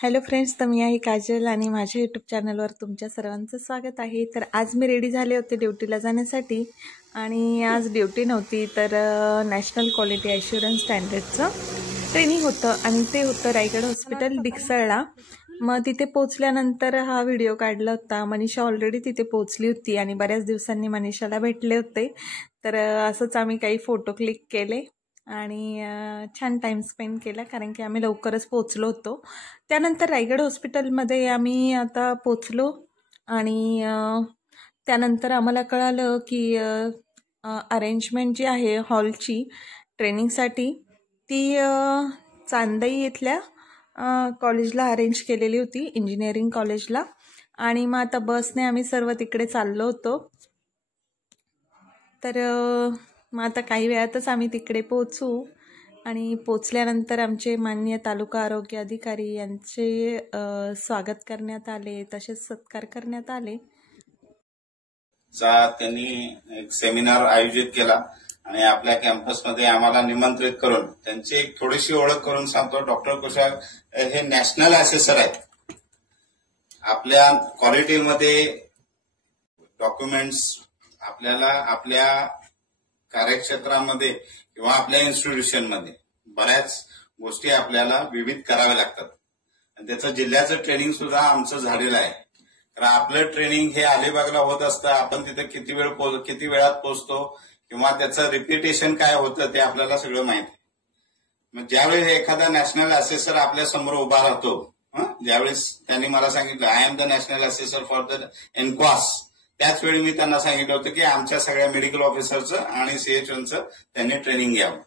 Hello friends, तर मी आहे काजल आणि माझ्या यूट्यूब चॅनलवर तुमच्या सर्वांचं स्वागत आहे। तर आज मी रेडी झाले होते ड्युटीला जाण्यासाठी आणि आज ड्युटी नव्हती तर नॅशनल क्वालिटी ॲश्युरन्स स्टँडर्डचं ट्रेनिंग होतं आणि ते होतं रायगड हॉस्पिटल डिक्सळला। मग तिथे पोचल्यानंतर हा व्हिडिओ काढला होता। मनीषा ऑलरेडी तिथे पोचली होती आणि बऱ्याच दिवसांनी मनीषाला भेटले होते, तर असंच आम्ही काही फोटो क्लिक केले आणि छान टाइम स्पेंड केला, कारण की आम्ही लवकरच पोचलो होतो। त्यानंतर रायगड हॉस्पिटलमध्ये आम्ही आता पोचलो आणि त्यानंतर आम्हाला कळालं की अरेंजमेंट जी आहे हॉलची ट्रेनिंगसाठी ती चांदई इथल्या कॉलेजला अरेंज केलेली होती, इंजिनिअरिंग कॉलेजला। आणि मग आता बसने आम्ही सर्व तिकडे चाललो होतो। तर मग आता काही वेळातच आम्ही तिकडे पोहोचू आणि पोचल्यानंतर आमचे माननीय तालुका आरोग्य अधिकारी यांचे स्वागत करण्यात आले, तसेच सत्कार करण्यात आले। त्यांनी एक सेमिनार आयोजित केला आणि आपल्या कॅम्पसमध्ये आम्हाला निमंत्रित करून त्यांची एक थोडीशी ओळख करून सांगतो। डॉक्टर कुशाल हे नॅशनल असेसर आहेत। आपल्या क्वालिटीमध्ये डॉक्युमेंट्स आपल्याला आपल्या कार्यक्षेत्रामध्ये किंवा आपल्या इन्स्टिट्यूशनमध्ये बऱ्याच गोष्टी आपल्याला विविध कराव्या लागतात आणि त्याचं जिल्ह्याचं ट्रेनिंग सुद्धा आमचं झालेलं आहे। कारण आपलं ट्रेनिंग हे अलिबागला होत असतं, आपण तिथे किती वेळात पोहोचतो किंवा त्याचं रिपिटेशन काय होतं ते आपल्याला सगळं माहिती आहे। मग ज्यावेळेस एखादा नॅशनल असेसर आपल्या समोर उभा राहतो, ज्यावेळेस त्यांनी मला सांगितलं I am the national assessor for the NQAS, त्याच वेळी मी त्यांना सांगितलं होतं की आमच्या सगळ्या मेडिकल ऑफिसरचं आणि CHOचं त्यांनी ट्रेनिंग घ्यावं।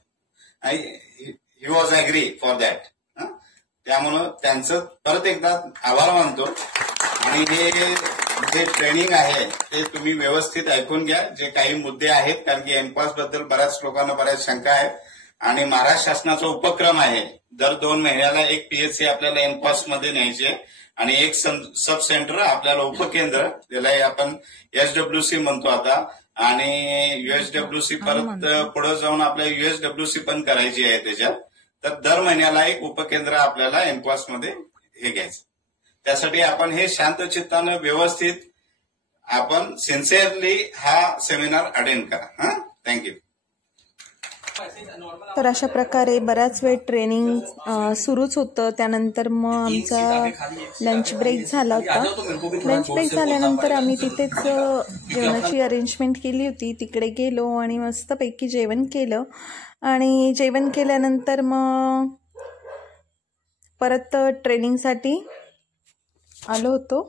He was agree for that. त्यामुळं त्यांचं परत एकदा आभार मानतो आणि हे जे ट्रेनिंग आहे ते तुम्ही व्यवस्थित ऐकून घ्या। जे काही मुद्दे आहेत, कारण की एनक्वास बद्दल बऱ्याच लोकांना बऱ्याच शंका आहेत आणि महाराष्ट्र शासनाचा उपक्रम आहे दर 2 महिन्याला एक PHC आपल्याला एनक्वास मध्ये न्यायचे आणि एक सब सेंटर आपल्याला उपकेंद्र, ज्याला आपण SWC म्हणतो आता, आणि USWC परत पुढे जाऊन आपल्याला USWC पण करायची आहे त्याच्यात। तर दर महिन्याला एक उपकेंद्र आपल्याला एनक्वास मध्ये हे घ्यायचं। त्यासाठी आपण हे शांत चित्तानं व्यवस्थित आपण सिन्सिअरली हा सेमिनार अटेंड करा। थँक्यू। तर अशा प्रकारे बराच वेळ ट्रेनिंग सुरूच होतं। त्यानंतर मग आमचा लंच ब्रेक झाला होता। लंच ब्रेक झाल्यानंतर आम्ही तिथेच जेवणाची अरेंजमेंट केली होती, तिकडे गेलो आणि मस्तपैकी जेवण केलं आणि जेवण केल्यानंतर मग परत ट्रेनिंगसाठी आलो होतो।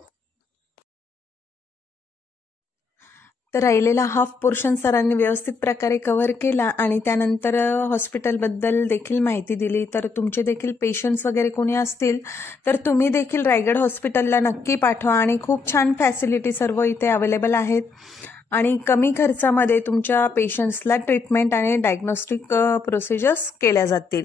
तर राहिलेला हाफ पोर्शन सरांनी व्यवस्थित प्रकारे कव्हर केला आणि त्यानंतर हॉस्पिटलबद्दल देखील माहिती दिली। तर तुमचे देखील पेशंट्स वगैरे कोणी असतील तर तुम्ही देखील रायगड हॉस्पिटलला नक्की पाठवा आणि खूप छान फॅसिलिटी सर्व इथे अवेलेबल आहेत आणि कमी खर्चामध्ये तुमच्या पेशंट्सला ट्रीटमेंट आणि डायग्नोस्टिक प्रोसिजर्स केल्या जातील।